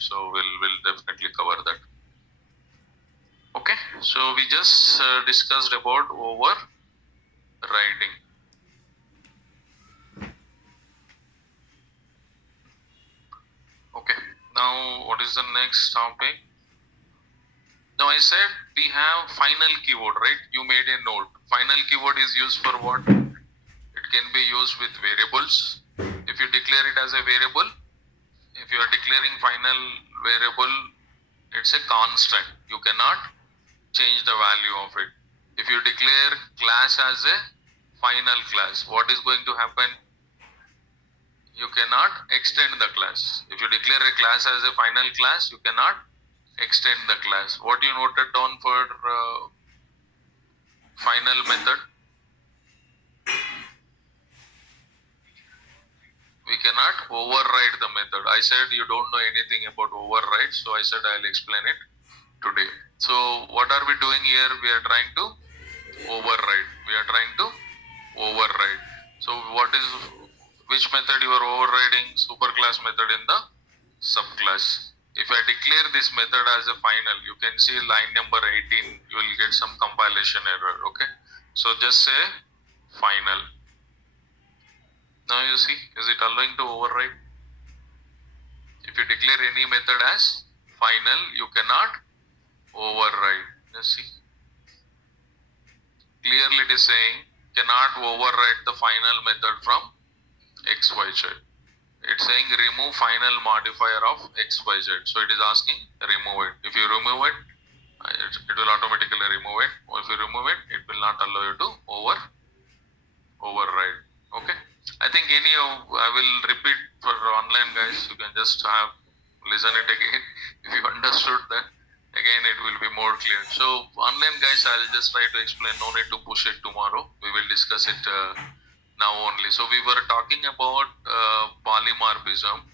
So we'll definitely cover that. Okay, so we just discussed about overriding. Okay, now what is the next topic? Now I said we have final keyword, right? You made a note. Final keyword is used for what? It can be used with variables. If you declare it as a variable, if you are declaring final variable, it's a constant. You cannot change the value of it. If you declare class as a final class, what is going to happen? You cannot extend the class. If you declare a class as a final class, you cannot extend the class. What you noted down for final method? We cannot override the method. I said you don't know anything about override, so I said I'll explain it today. So what are we doing here? We are trying to override. We are trying to override. So which method you are overriding? Superclass method in the subclass. If I declare this method as a final, you can see line number 18, you will get some compilation error. Okay, so just say final. Now you see, is it allowing to override? If you declare any method as final, you cannot override. Just see, clearly it is saying cannot override the final method from xyz. It's saying remove final modifier of xyz. So it is asking remove it. If you remove it, it will automatically remove it. Or if you remove it, it will not allow you to override. Okay. I think I will repeat for online guys. You can just have listen it again. If you understood that, again it will be more clear. So online guys, I'll just try to explain. No need to push it tomorrow. We will discuss it now only. So we were talking about polymorphism.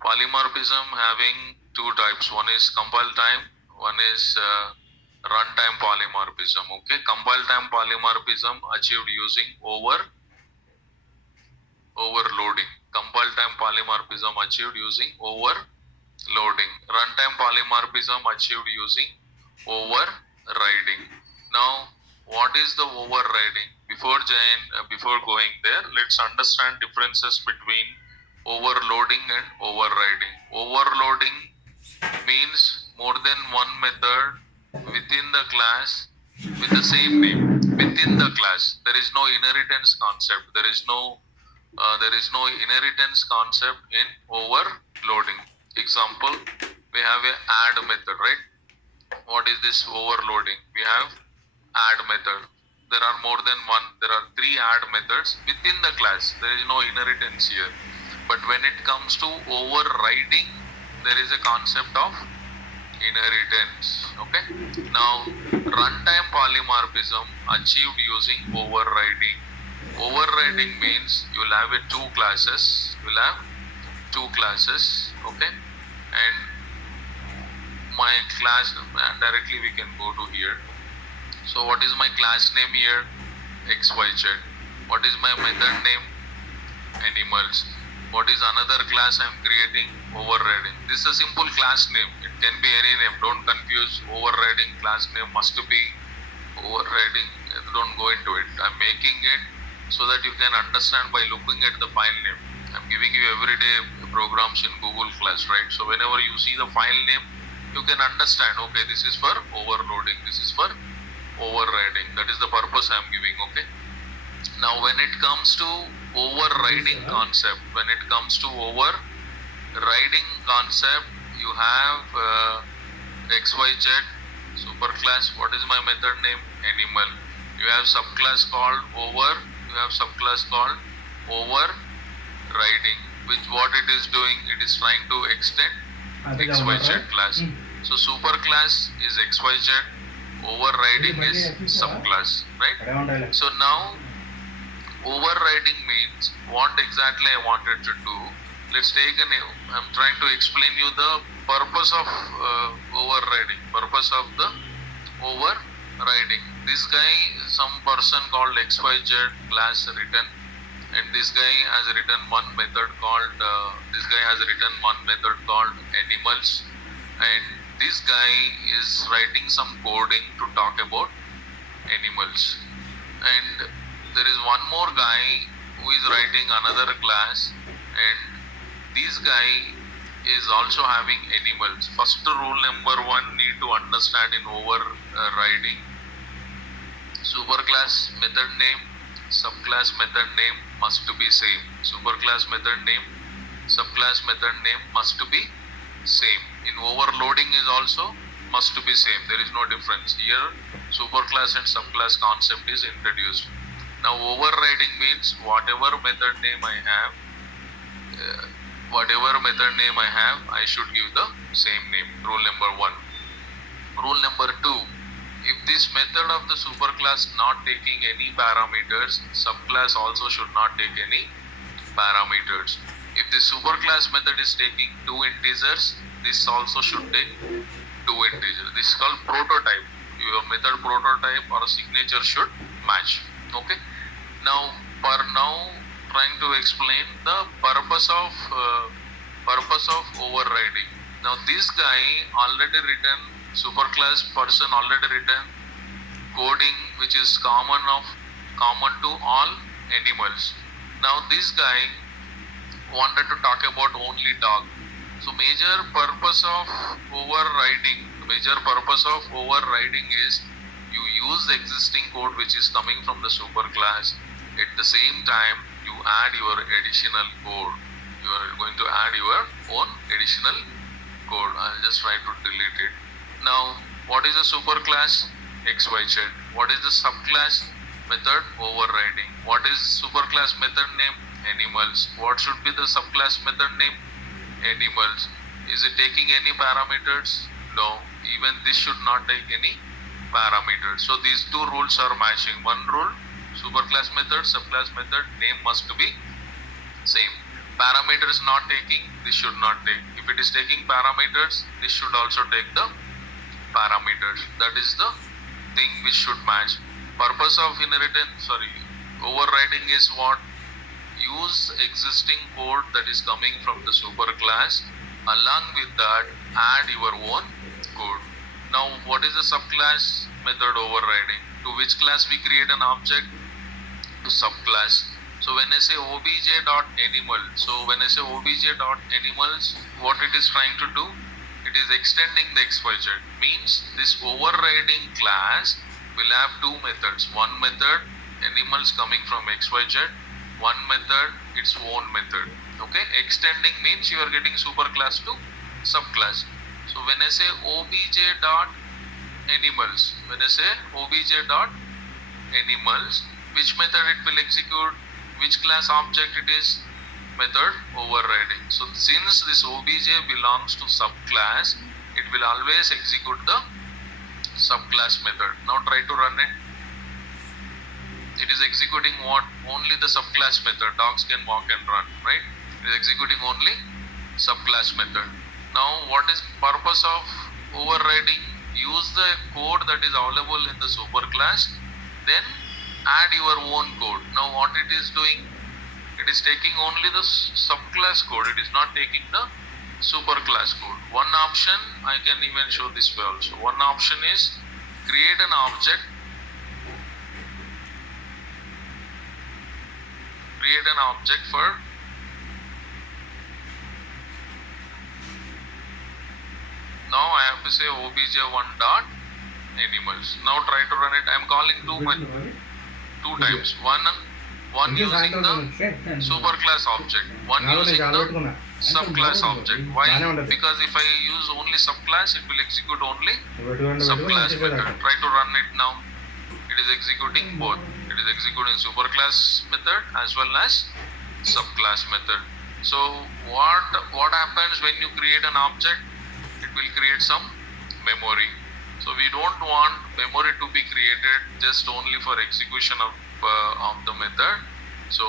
Polymorphism having two types. One is compile time. One is runtime polymorphism. Okay, compile time polymorphism achieved using overloading. Compile time polymorphism achieved using overloading. Runtime polymorphism achieved using overriding. Now, what is the overriding? Before going there, let's understand differences between overloading and overriding. Overloading means more than one method within the class with the same name. Within the class, there is no inheritance concept. There is no inheritance concept in overloading. Example, we have a add method, right? What is this overloading? We have add method. There are more than one. There are three add methods within the class. There is no inheritance here. But when it comes to overriding, there is a concept of inheritance. Okay. Now, runtime polymorphism achieved using overriding. Overriding means you will have two classes. You will have two classes. Okay. And my class directly we can go to here. So what is my class name here? XYZ. What is my method name? Animals. What is another class I am creating? Overriding. This is a simple class name. It can be any name. Don't confuse overriding. Class name must be overriding. Don't go into it. I'm making it so that you can understand by looking at the file name. I'm giving you everyday programs in Google Class, right? So whenever you see the file name, you can understand, okay, this is for overloading, this is for overriding. That is the purpose I'm giving, okay? Now when it comes to overriding concept, you have XYZ superclass. What is my method name? Animal. You have subclass called overriding, which what it is doing, it is trying to extend XYZ class. So superclass is XYZ, overriding is subclass, right? So now overriding means what exactly I wanted to do. Let's take I'm trying to explain you the purpose of overriding. Purpose of the overriding. This guy, some person called XYZ class written and this guy has written one method called animals, and this guy is writing some coding to talk about animals, and there is one more guy who is writing another class, and this guy is also having animals. First rule number one need to understand in overriding: superclass method name, subclass method name must be same. Superclass method name, subclass method name must be same. In overloading is also must be same. There is no difference. Here superclass and subclass concept is introduced. Now overriding means whatever method name I have, I should give the same name. Rule number one. Rule number two: if this method of the superclass not taking any parameters, subclass also should not take any parameters. If the superclass method is taking two integers, this also should take two integers. This is called prototype. Your method prototype or signature should match. Okay. Now, trying to explain the purpose of overriding. Now, this guy already written, superclass person already written coding which is common to all animals. Now, this guy wanted to talk about only dog. So major purpose of overriding is you use the existing code which is coming from the superclass. At the same time, you add your additional code. You are going to add your own additional code. I'll just try to delete it. Now, what is the superclass? XYZ. What is the subclass? Method overriding. What is superclass method name? Animals. What should be the subclass method name? Animals. Is it taking any parameters? No. Even this should not take any parameters. So these two rules are matching. One rule, superclass method, subclass method, name must be same. Parameters not taking, this should not take. If it is taking parameters, this should also take the parameters. That is the thing which should match. Purpose of overriding is what? Use existing code that is coming from the superclass. Along with that, add your own code. Now, what is the subclass method overriding? To which class we create an object? To subclass. So when I say obj.animals, what it is trying to do? It is extending the XYZ. Means this overriding class will have two methods. One method, animals coming from XYZ. One method, its own method. Okay, extending means you are getting superclass to subclass. So when I say obj.animals, which method it will execute? Which class object it is? Method overriding. So since this obj belongs to subclass, it will always execute the subclass method. Now try to run it. It is executing what? Only the subclass method. Dogs can walk and run, right? It is executing only subclass method. Now what is purpose of overriding? Use the code that is available in the superclass, then add your own code. Now what it is doing? It is taking only the subclass code. It is not taking the superclass code. One option, I can even show this way also. One option is create an object. For now I have to say obj1.animals. Now try to run it. I am calling two times. One using the superclass object, one using the subclass object. Why? Because if I use only subclass, it will execute only subclass method. Try to run it now. It is executing both. It is executing superclass method as well as subclass method. So what happens when you create an object? It will create some memory. So we don't want memory to be created just only for execution of the method. So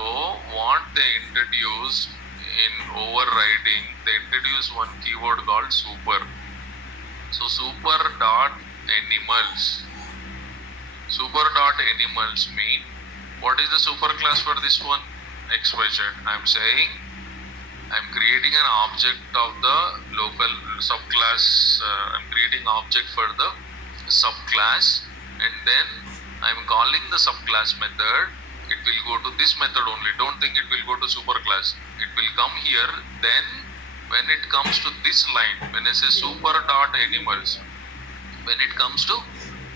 what they introduce in overriding, they introduce one keyword called super. So super.animals. Super.animals mean, what is the superclass for this one? XYZ. I'm saying I'm creating an object of the local subclass. I'm creating object for the subclass, and then I'm calling the subclass method. It will go to this method only. Don't think it will go to superclass. It will come here. Then when it comes to this line, when I say super dot animals, when it comes to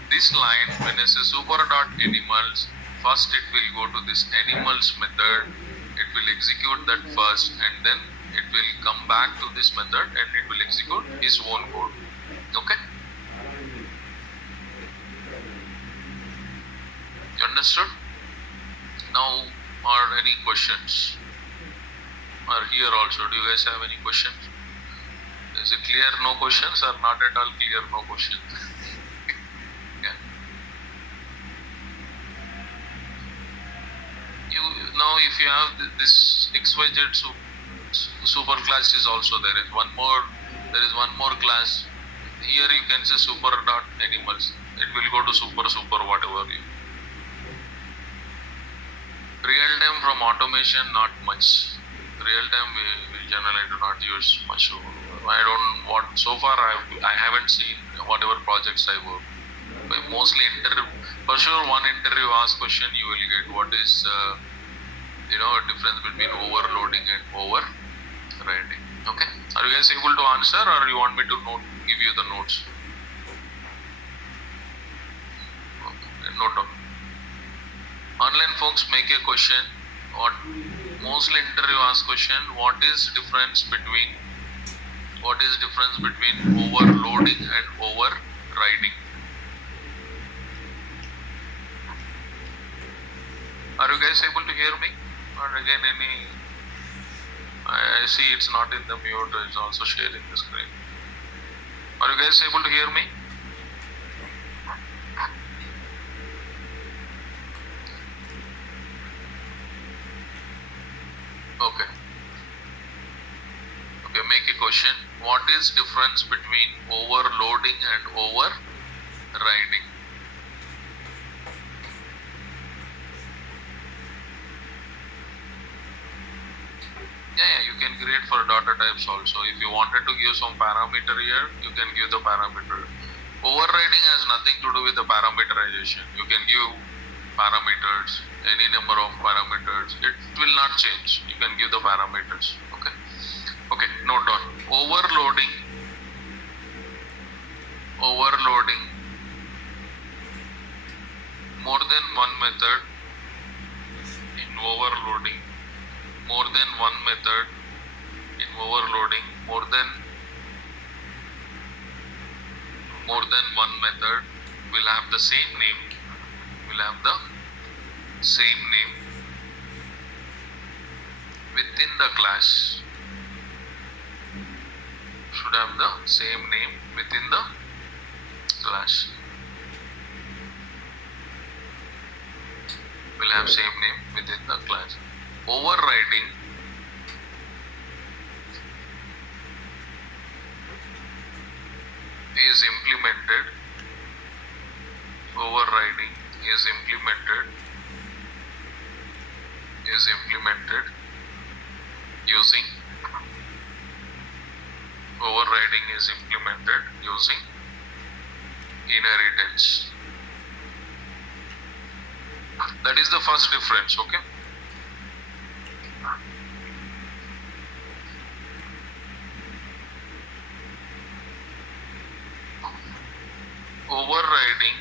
this line, when I say super dot animals, first it will go to this animals method. It will execute that first, and then it will come back to this method and it will execute its own code. Okay? You understood? Now, are any questions? Or here also, do you guys have any questions? Is it clear? No questions, or not at all clear? No questions. Yeah. Now, if you have this XYZ super class is also there. There is one more class. Here you can say super dot animals. It will go to super whatever you. Real time from automation, not much. Real time we generally do not use much. So far I haven't seen whatever projects I work. But mostly for sure one interview ask question you will get what is difference between overloading and overriding. Okay, are you guys able to answer, or you want me to give you the notes? Okay. Note down. Online folks make a question. Mostly interview ask question. What is difference between overloading and overriding? Are you guys able to hear me? Or again I see it's not in the mute, it's also sharing the screen. Are you guys able to hear me? Okay. Okay, make a question. What is difference between overloading and overriding? Yeah, you can create for data types also. If you wanted to give some parameter here, you can give the parameter. Overriding has nothing to do with the parameterization. You can give parameters, any number of parameters. It will not change. You can give the parameters. Okay. Okay, note down. Overloading. More than one method in overloading. More than one method in overloading. More than one method will have the same name. Within the class. Should have the same name within the class. Will have same name within the class. Overriding is implemented. Overriding is implemented using inheritance. That is the first difference. Okay. Overriding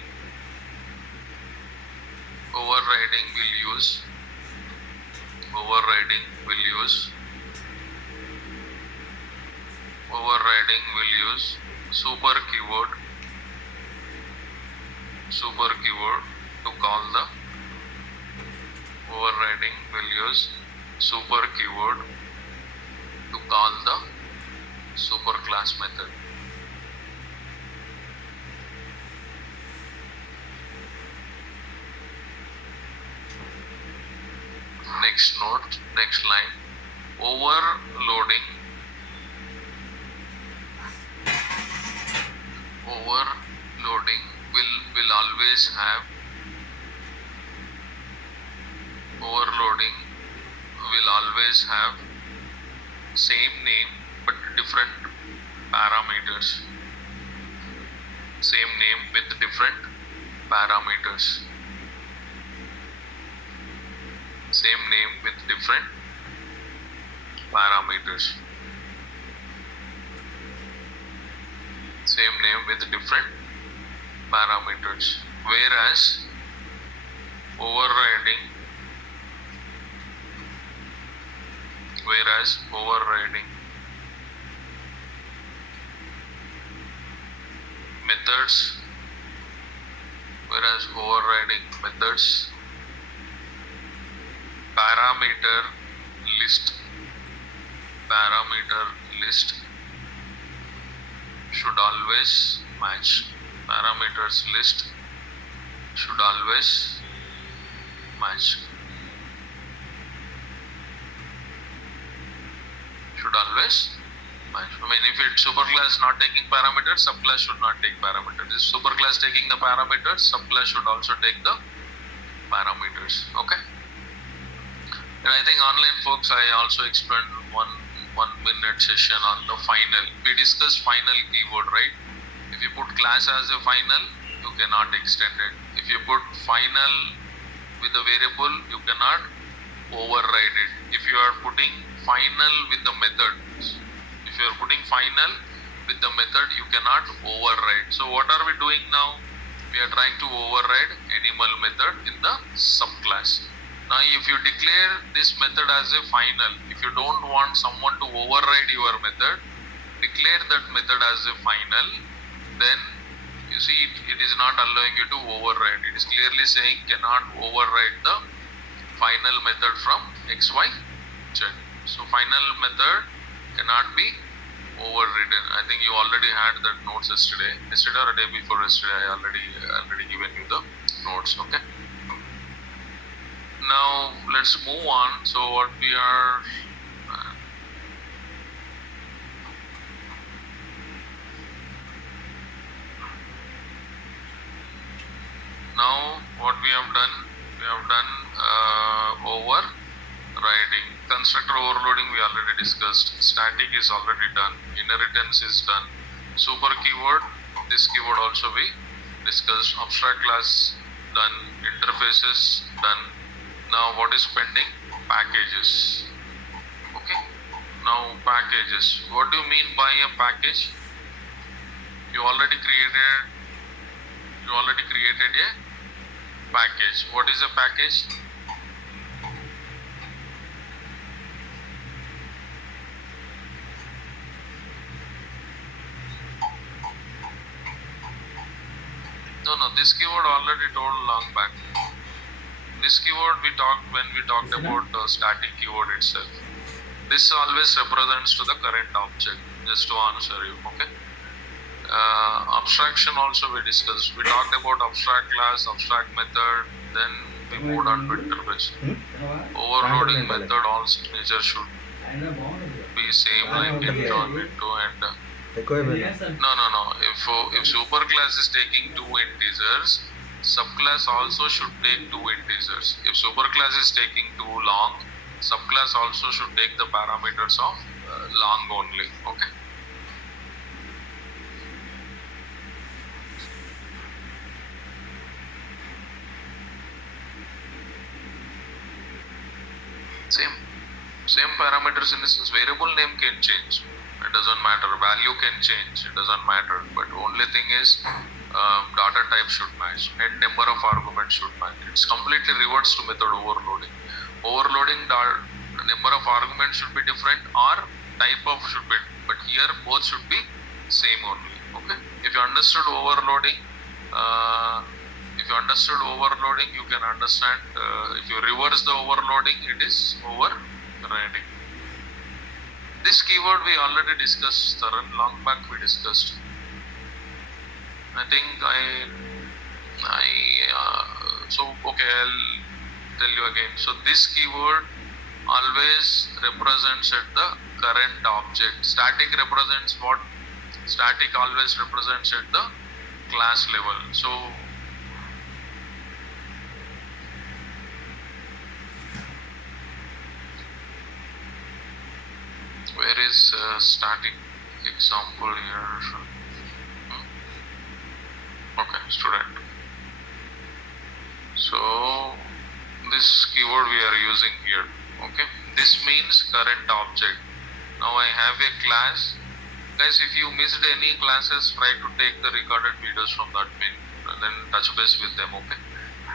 will use super keyword to call the superclass method. Next line. Overloading will always have will always have same name but different parameters. Same name with different parameters. Same name with different parameters. Same name with different parameters. Whereas overriding methods, parameter list should always match. Parameters list should always match. I mean, if it's superclass not taking parameters, subclass should not take parameters. If superclass taking the parameters, subclass should also take the parameters. Okay. And I think online folks, I also explained one minute session on the final. We discussed final keyword, right? If you put class as a final, you cannot extend it. If you put final with a variable, you cannot override it. If you are putting final with the method, you cannot override. So what are we doing now? We are trying to override animal method in the subclass. Now if you declare this method as a final, if you don't want someone to override your method, declare that method as a final, then you see it is not allowing you to override. It is clearly saying cannot override the final method from XY Z. So final method cannot be overridden. I think you already had that notes yesterday or a day before yesterday. I already given you the notes. Okay. Now let's move on. So what we are now what we have done overriding. Constructor overloading we already discussed. Static is already done. Inheritance is done. Super keyword, this keyword also we discussed. Abstract class done. Interfaces done. Now what is pending? Packages. Okay. Now packages. What do you mean by a package? You already created a package. What is a package? No, this keyword already told long back. This keyword we talked when we talked about the static keyword itself. This always represents to the current object, just to answer you. Okay. Abstraction also we discussed. We talked about abstract class, abstract method, then we moved on to interface. Overloading method, all signature should be same like into and no. If superclass is taking two integers, subclass also should take two integers. If superclass is taking too long, subclass also should take the parameters of long only. Okay. Same parameters in this sense. Variable name can change. It doesn't matter. Value can change. It doesn't matter. But only thing is data type should match and number of arguments should match. It's completely reverts to method overloading. Overloading number of arguments should be different or type of should be, but here both should be same only. Okay. If you understood overloading, you can understand. If you reverse the overloading, it is overriding. This keyword we already discussed, long back we discussed. I think okay, I'll tell you again. So this keyword always represents at the current object. Static represents what? Static always represents at the class level. So static example here. Okay, student. So this keyword we are using here. Okay, this means current object. Now I have a class. Guys, if you missed any classes, try to take the recorded videos from that main, then touch base with them. Okay,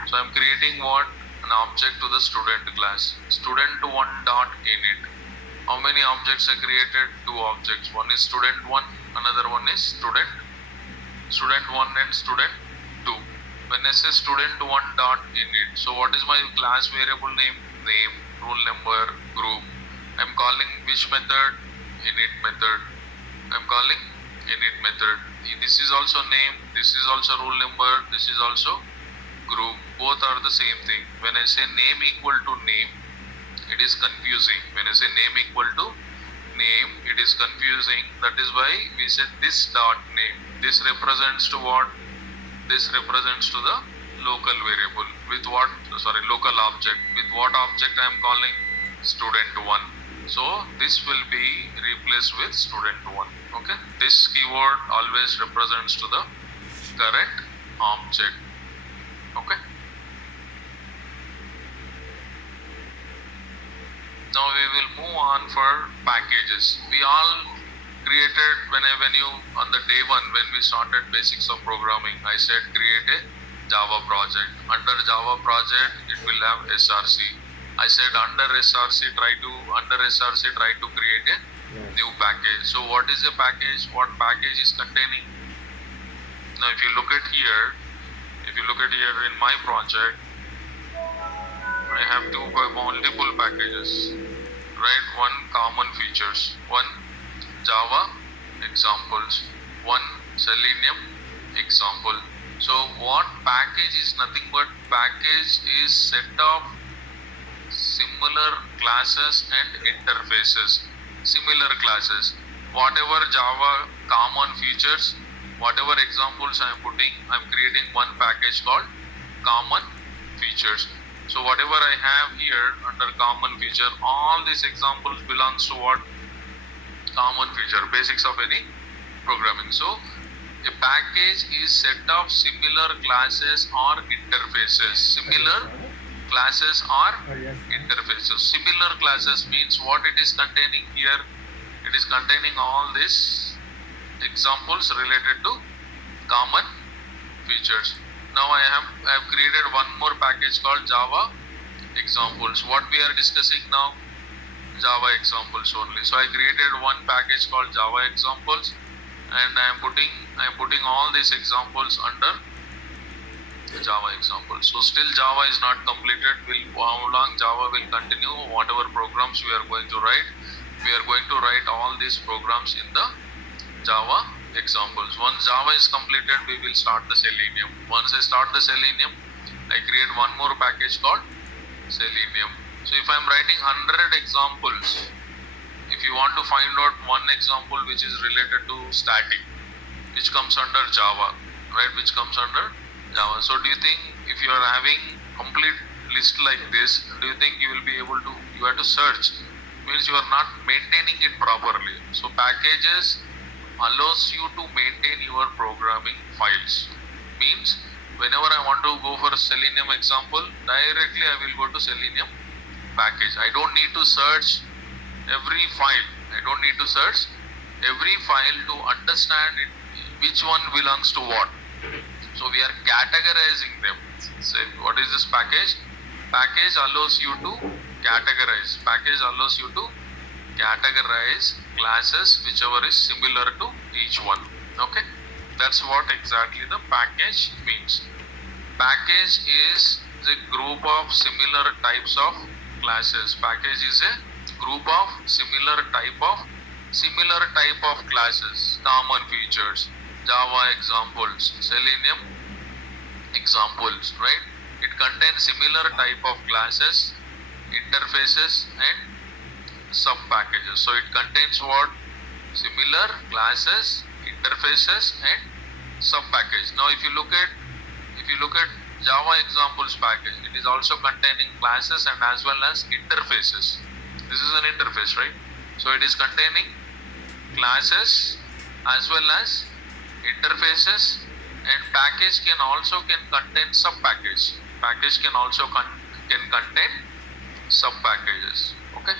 so I'm creating what? An object to the student class. Student1 dot init. How many objects are created? 2 objects. One is student1, another one is student1 and student2. When I say student1 dot init, so what is my class variable name? Name, roll number, group. I'm calling which method? Init method. I'm calling init method. This is also name, this is also roll number, this is also group. Both are the same thing. When I say name equal to name, it is confusing. When I say name equal to name, it is confusing. That is why we said this dot name. This represents to what? This represents to the local variable. With what? Sorry, local object. With what object I am calling? Student1. So this will be replaced with student1. Okay. This keyword always represents to the current object. Okay. Now we will move on for packages. We all created when you on the day one when we started basics of programming, I said create a Java project. Under Java project it will have SRC. I said under SRC try to create a new package. So what is a package? What package is containing? Now if you look at here in my project, I have multiple packages, right? One common features, one Java examples, one Selenium example. So what package is nothing but package is set of similar classes and interfaces. Similar classes. Whatever Java common features, whatever examples I am putting, I am creating one package called common features. So whatever I have here under common feature, all these examples belongs to what? Common feature, basics of any programming. So a package is set of similar classes or interfaces. Similar classes or interfaces. Similar classes means what it is containing here? It is containing all these examples related to common features. Now I have created one more package called Java examples. What we are discussing now? Java examples only. So I created one package called Java examples, and I am putting all these examples under Java examples. So still Java is not completed. How long Java will continue? Whatever programs we are going to write, we are going to write all these programs in the Java examples. Once Java is completed, we will start the Selenium. Once I start the Selenium, I create one more package called Selenium. So if I am writing 100 examples, if you want to find out one example which is related to static, which comes under Java, right? Which comes under Java. So do you think if you are having complete list like this, do you think you will be able to, you have to search, means you are not maintaining it properly. So packages allows you to maintain your programming files. Means whenever I want to go for a Selenium example, directly I will go to Selenium package. I don't need to search every file. I don't need to search every file to understand it, which one belongs to what. So we are categorizing them. Say what is this package? Package allows you to categorize. Package allows you to categorize classes whichever is similar to each one. Okay, that's what exactly the package means. Package is the group of similar types of classes. Package is a group of similar type of classes. Common features, Java examples, Selenium examples, right? It contains similar type of classes, interfaces and sub packages. So it contains what? Similar classes, interfaces and sub package. Now if you look at Java examples package, it is also containing classes and as well as interfaces. This is an interface, right? So it is containing classes as well as interfaces, and package can contain sub package. Package can also can contain sub packages. Okay.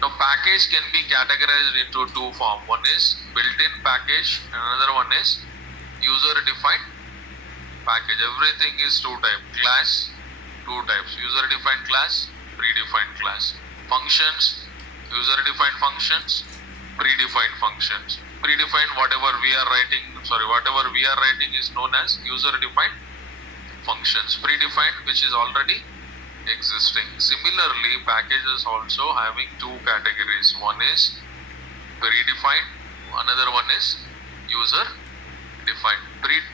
Now package can be categorized into two forms. One is built-in package, and another one is user-defined package. Everything is two types. Class, two types. User-defined class, predefined class. Functions, user-defined functions, predefined functions. Predefined, whatever we are writing is known as user-defined functions. Predefined, which is already existing. Similarly, packages also having two categories. One is predefined, another one is user defined.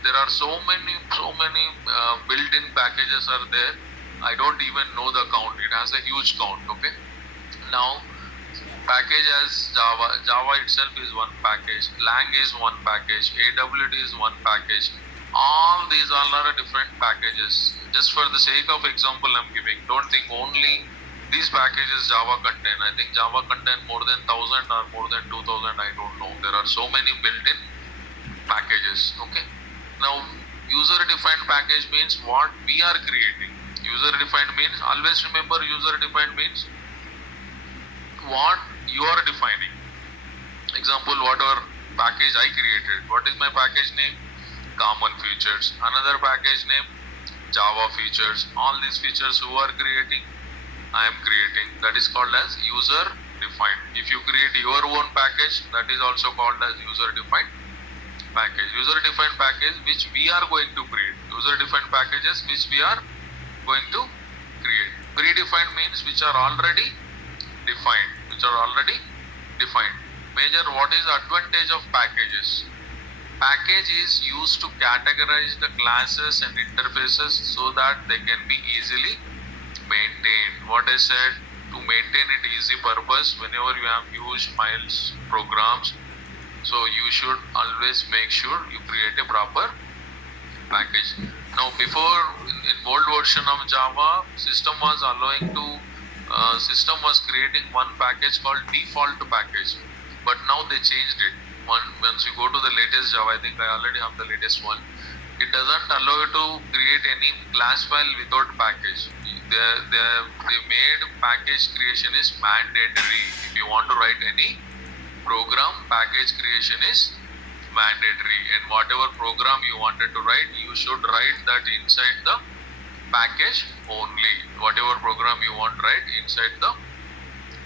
There are so many built-in packages are there. I don't even know the count. It has a huge count. Okay. Now, package as Java itself is one package. Lang is one package. AWT is one package. All these are different packages. Just for the sake of example, I'm giving. Don't think only these packages Java contain. I think Java contain more than 1,000 or more than 2,000. I don't know. There are so many built-in packages. Okay. Now, user-defined package means what we are creating. User-defined means, always remember, user-defined means what you are defining. Example, whatever package I created. What is my package name? Common features. Another package name, Java features. All these features who are creating? I am creating. That is called as user defined. If you create your own package, that is also called as user defined package. User defined package which we are going to create. User defined packages which we are going to create. Predefined means which are already defined. Major, what is the advantage of packages? Package is used to categorize the classes and interfaces so that they can be easily maintained. What I said, to maintain it easy purpose, whenever you have huge files, programs, so you should always make sure you create a proper package. Now before, in old version of Java, system was creating one package called default package, but now they changed it. Once you go to the latest Java, I think I already have the latest one, it doesn't allow you to create any class file without package. They made package creation is mandatory. If you want to write any program, package creation is mandatory, and whatever program you wanted to write, you should write that inside the package only. Whatever program you want to write inside the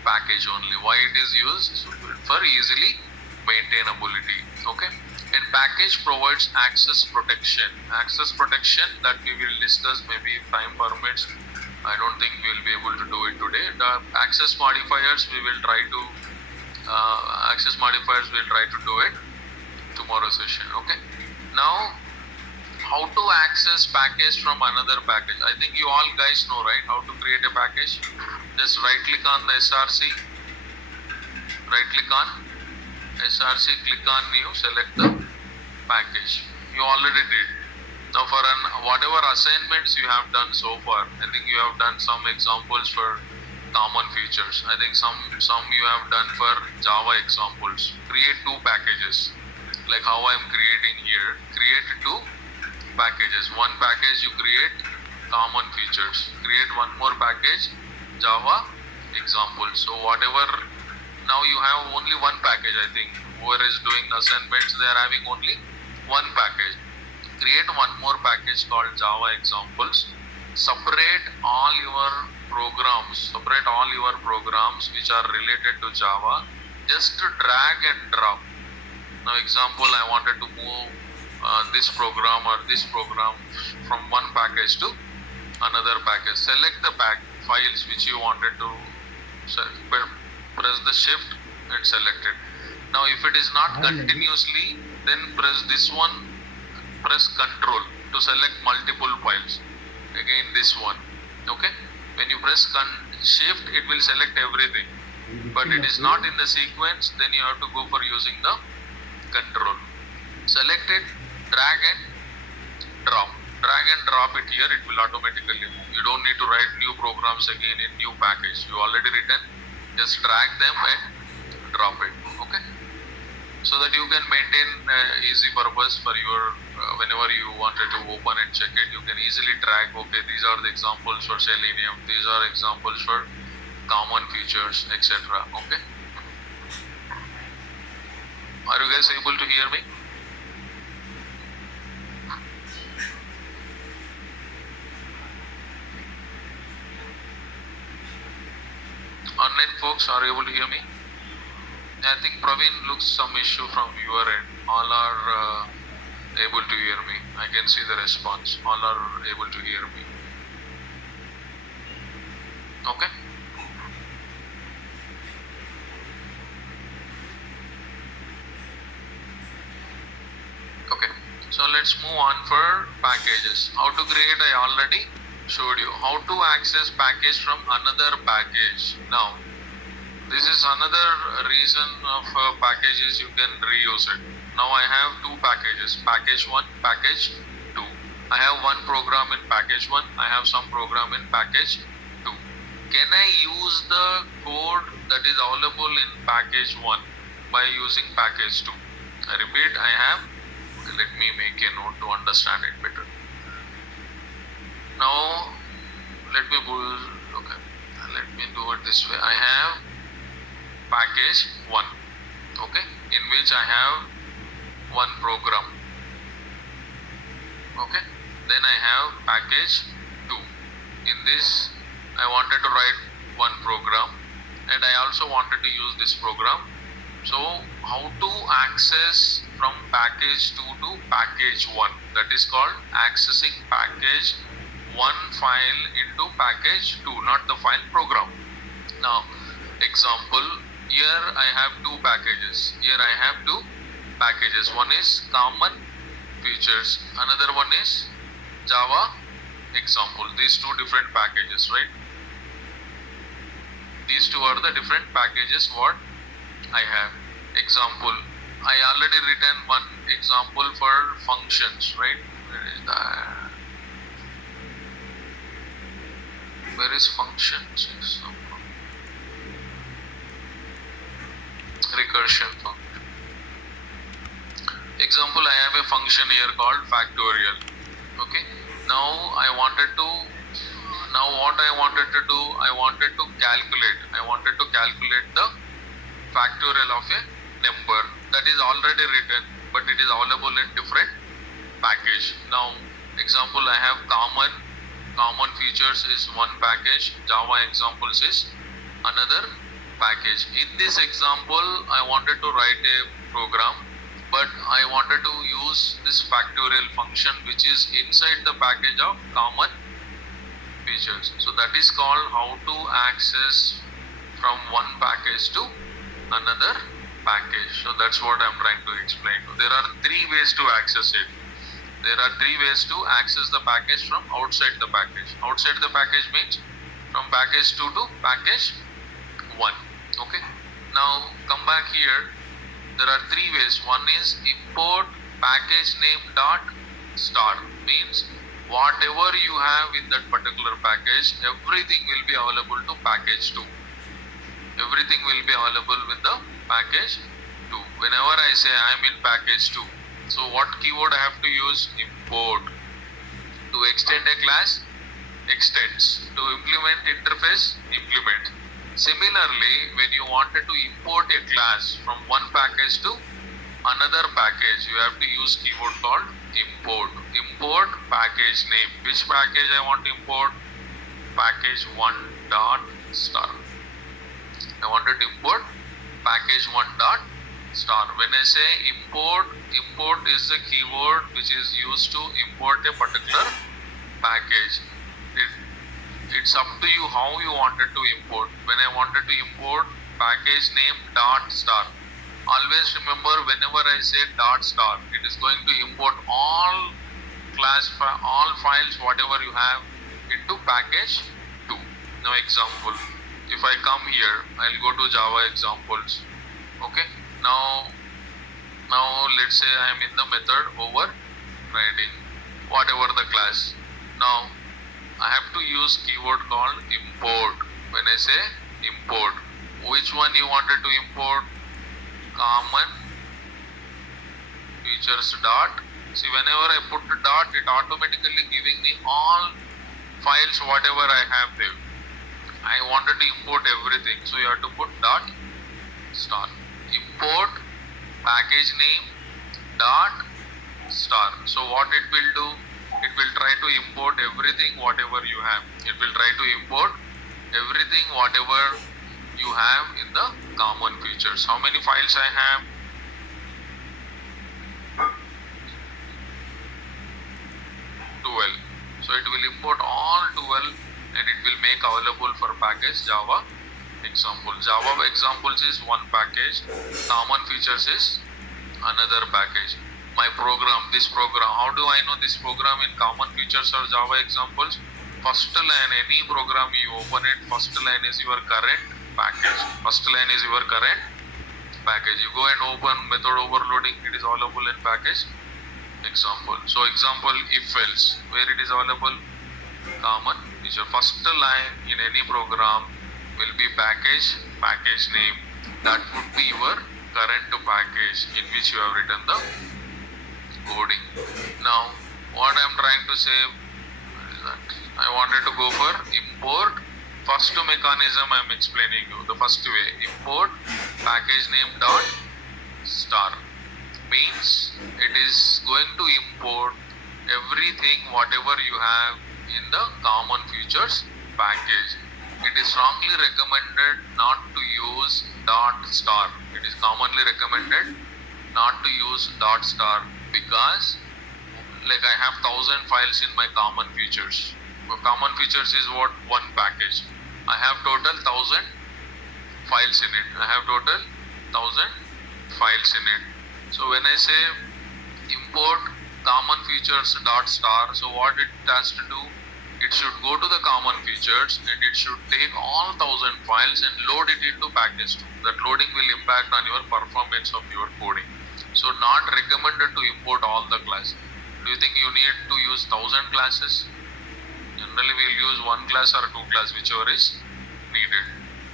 package only. Why it is used? For easily maintainability. Okay. And package provides access protection. Access protection that we will discuss maybe if time permits. I don't think we will be able to do it today. The access modifiers we will try to do it tomorrow session. Okay. Now, how to access package from another package? I think you all guys know, right? How to create a package. Just right click on the SRC. Click on new, select the package. You already did. Now for whatever assignments you have done so far, I think you have done some examples for common features. I think some you have done for Java examples. Create two packages, like how I am creating here. Create two packages. One package you create common features. Create one more package, Java examples. So whatever, now you have only one package. I think whoever is doing assignments, they are having only one package. Create one more package called Java examples. Separate all your programs which are related to Java. Just drag and drop. Now example, I wanted to move this program or this program from one package to another package. Select the files which you wanted to press the shift and select it. Now if it is not continuously, then press this one, press control to select multiple files. Again this one. Okay. When you press shift, it will select everything, but it is not in the sequence. Then you have to go for using the control. Select it, drag and drop it here. It will automatically move. You don't need to write new programs again in new package. You already written. Just drag them and drop it. Okay. so that you can maintain easy purpose for your whenever you wanted to open and check it, you can easily track, okay, these are the examples for selenium, these are examples for common features, etc. Okay, are you guys able to hear me? Online folks, are you able to hear me? I think Praveen looks some issue from your end. All are able to hear me. I can see the response. All are able to hear me. Okay. Okay. So let's move on for packages. How to create, I already showed you. How to access package from another package. Now, this is another reason of packages, you can reuse it. Now I have two packages, package 1, package 2. I have one program in package 1, I have some program in package 2. Can I use the code that is available in package 1 by using package 2? I repeat, I have, okay, let me make a note to understand it better. Now let me let me do it this way. I have package 1, okay, in which I have one program, okay. Then I have package 2. In this I wanted to write one program and I also wanted to use this program. So how to access from package 2 to package 1, that is called accessing package 1 file into package 2, not the file program. Now example, here I have two packages. Here I have two packages. One is common features, another one is Java example. These two different packages, right? These two are the different packages what I have. Example, I already written one example for functions, right? Where is functions example? Recursion function. Example, I have a function here called factorial. Okay. Now what I wanted to do, I wanted to calculate the factorial of a number that is already written, but it is available in different package. Now example, I have common features is one package, Java examples is another package. In this example, I wanted to write a program, but I wanted to use this factorial function which is inside the package of common features. So that is called how to access from one package to another package. So that's what I'm trying to explain. There are three ways to access it. There are three ways to access the package from outside the package. Outside the package means from package 2 to package 1. Okay. Now come back here. There are three ways. One is import package name dot star, means whatever you have in that particular package, everything will be available to package 2. Everything will be available with the package 2. Whenever I say I am in package 2, so what keyword I have to use? Import. To extend a class, extends. To implement interface, implement. Similarly, when you wanted to import a class from one package to another package, you have to use keyword called import. Import package name. Which package I want to import? Package 1 dot star. I wanted to import package 1 dot star. When I say import is the keyword which is used to import a particular package. It's up to you how you wanted to import. When I wanted to import package name dot star, always remember whenever I say dot star, it is going to import all files whatever you have into package 2. Now example, if I come here, I'll go to Java examples. Okay. Now let's say I am in the method overriding whatever the class. Now I have to use keyword called import. When I say import, which one you wanted to import? Common features dot. See, whenever I put a dot, it automatically giving me all files whatever I have there. I wanted to import everything, so you have to put dot star. Import package name dot star. So what it will do, it will try to import everything whatever you have. It will try to import everything whatever you have in the common features. How many files I have? 12. So it will import all 12 and it will make available for package Java example. Java examples is one package, common features is another package. My program, this program, how do I know this program in common features or Java examples? First line, any program you open it, first line is your current package. First line is your current package. You go and open method overloading, it is available in package example. So example, if else, where it is available? Common feature. First line in any program will be package name. That would be your current package in which you have written the coding. Now what I am trying to say is that I wanted to go for import. First mechanism I am explaining you. The first way, import package name dot star, means it is going to import everything whatever you have in the common features package. It is strongly recommended not to use dot star. It is commonly recommended not to use dot star because like I have 1000 files in my common features. Common features is what? One package. I have total 1000 files in it. I have total 1000 files in it. So when I say import common features dot star, so what it has to do, it should go to the common features and it should take all 1000 files and load it into package 2. That loading will impact on your performance of your coding. So not recommended to import all the classes. Do you think you need to use 1000 classes? Generally we will use one class or two class, whichever is needed.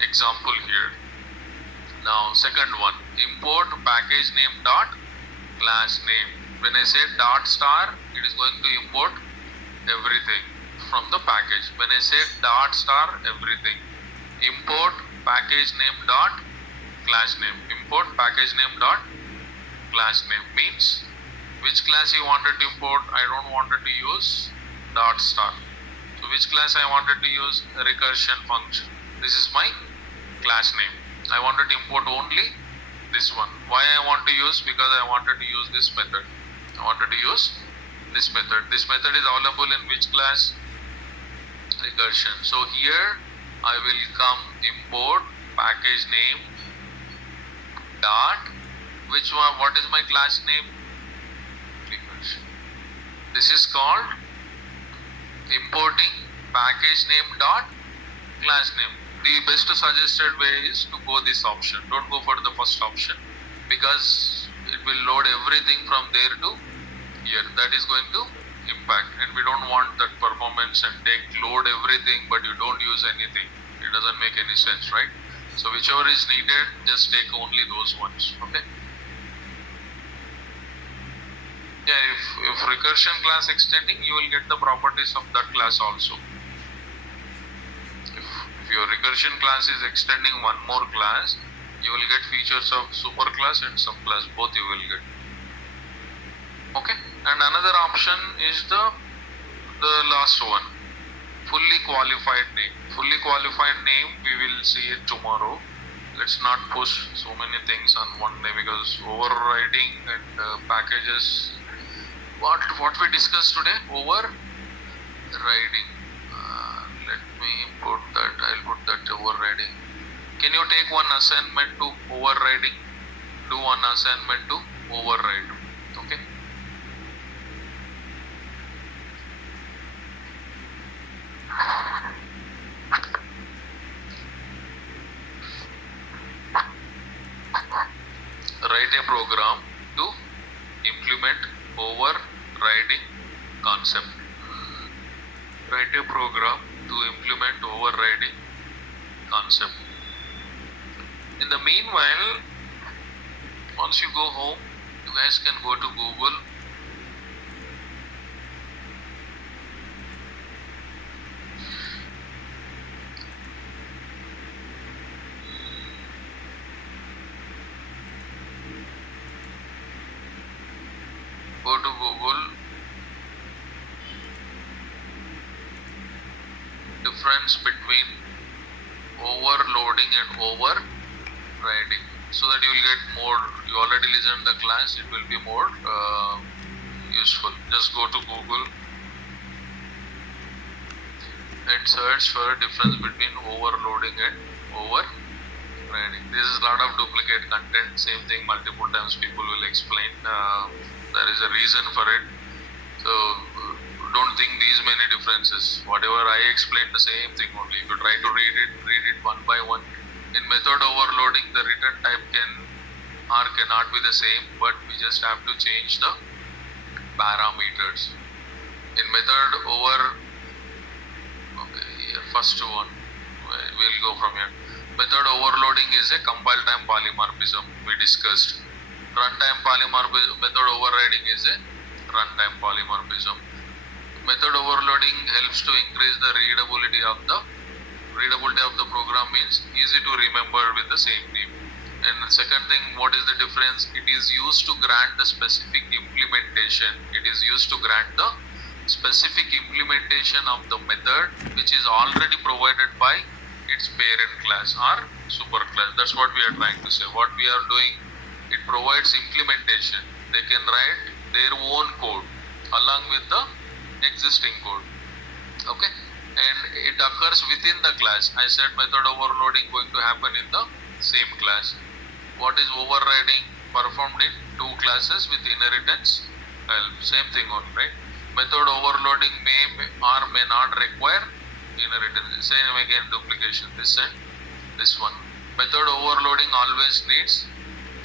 Example here. Now second one, import package name dot class name. When I say dot star, it is going to import everything from the package. When I say dot star, everything. Import package name dot class name. Import package name dot class name means which class you wanted to import. I don't wanted to use dot star. So which class I wanted to use? Recursion function. This is my class name. I wanted to import only this one. Why I want to use? Because I wanted to use this method. I wanted to use this method. This method is available in which class? Recursion. So here I will come import package name dot which one? What is my class name? Recursion. This is called importing package name dot class name. The best suggested way is to go this option. Don't go for the first option because it will load everything from there to here. That is going to impact, and we don't want that performance and load everything but you don't use anything. It doesn't make any sense, right? So whichever is needed, just take only those ones. Okay. Yeah, if recursion class extending, you will get the properties of that class also. If your recursion class is extending one more class, you will get features of superclass and subclass, both you will get. Okay, and another option is the last one, fully qualified name. Fully qualified name, we will see it tomorrow. Let's not push so many things on one day because overriding and packages. What we discussed today? Overriding. Let me put that. I'll put that overriding. Can you take one assignment to overriding? Do one assignment to override. Okay. Write a program to implement overriding concept. Write a program to implement overriding concept. In the meanwhile, once you go home, you guys can go to Google. Go to Google. Difference between overloading and overriding, so that you will get more. You already listened the class, it will be more useful. Just go to Google and search for difference between overloading and overriding. This is a lot of duplicate content, same thing multiple times people will explain. There is a reason for it, so don't think these many differences. Whatever I explained, the same thing only. If you try to read it one by one. In method overloading, the return type can or cannot be the same, but we just have to change the parameters. In method here, first one, we'll go from here. Method overloading is a compile time polymorphism we discussed. Runtime polymorphism, method overriding is a runtime polymorphism. Method overloading helps to increase the readability of the program, means easy to remember with the same name. And the second thing, what is the difference? It is used to grant the specific implementation. It is used to grant the specific implementation of the method which is already provided by its parent class or superclass. That's what we are trying to say. What we are doing, it provides implementation. They can write their own code along with the existing code. Okay, and it occurs within the class. I said method overloading going to happen in the same class. What is overriding? Performed in two classes with inheritance. Well, same thing only, right? Method overloading may or may not require inheritance. Same again, duplication, this and this one. Method overloading always needs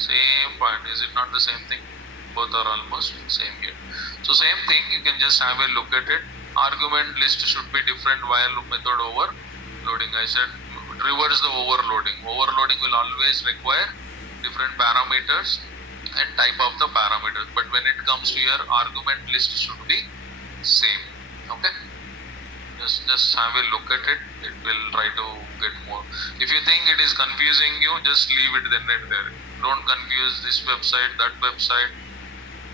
same point. Is it not the same thing? Both are almost same here. So same thing, you can just have a look at it. Argument list should be different while method overloading. I said reverse the overloading. Overloading will always require different parameters and type of the parameters, but when it comes to your argument list should be same. Okay, just have a look at it. It will try to get more. If you think it is confusing you, just leave it then and there. Don't confuse this website, that website.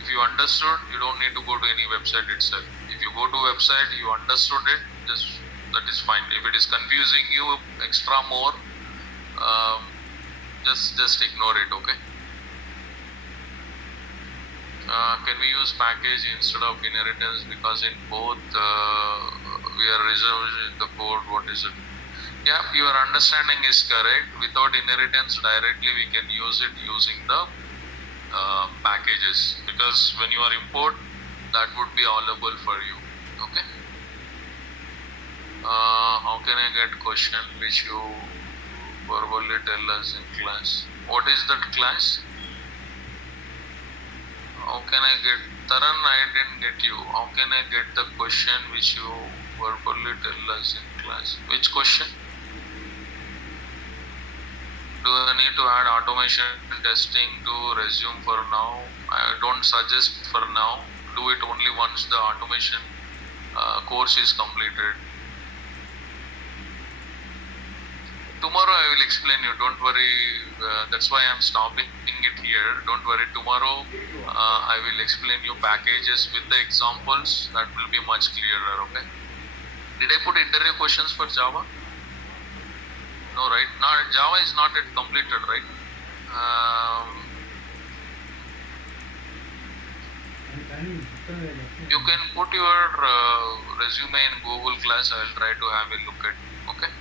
If you understood, you don't need to go to any website itself. If you go to website, you understood it, that is fine. If it is confusing you extra more, just ignore it. Okay. Can we use package instead of inheritance? Because in both we are reserving the code. What is it? Yeah, your understanding is correct. Without inheritance directly, we can use it using the packages, because when you are import, that would be available for you. Okay. How can I get question which you verbally tell us in class? What is that class? How can I get, Taran, I didn't get you. How can I get the question which you verbally tell us in class? Which question? Do I need to add automation testing to resume for now? I don't suggest for now. Do it only once the automation course is completed. Tomorrow I will explain you. Don't worry. That's why I'm stopping it here. Don't worry. Tomorrow I will explain you packages with the examples. That will be much clearer. Okay. Did I put interview questions for Java? No, right? Now Java is not yet completed, right? You can put your resume in Google class. I will try to have a look at. Okay.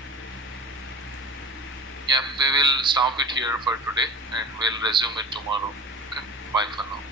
Yeah, we will stop it here for today and we'll resume it tomorrow. Okay. Bye for now.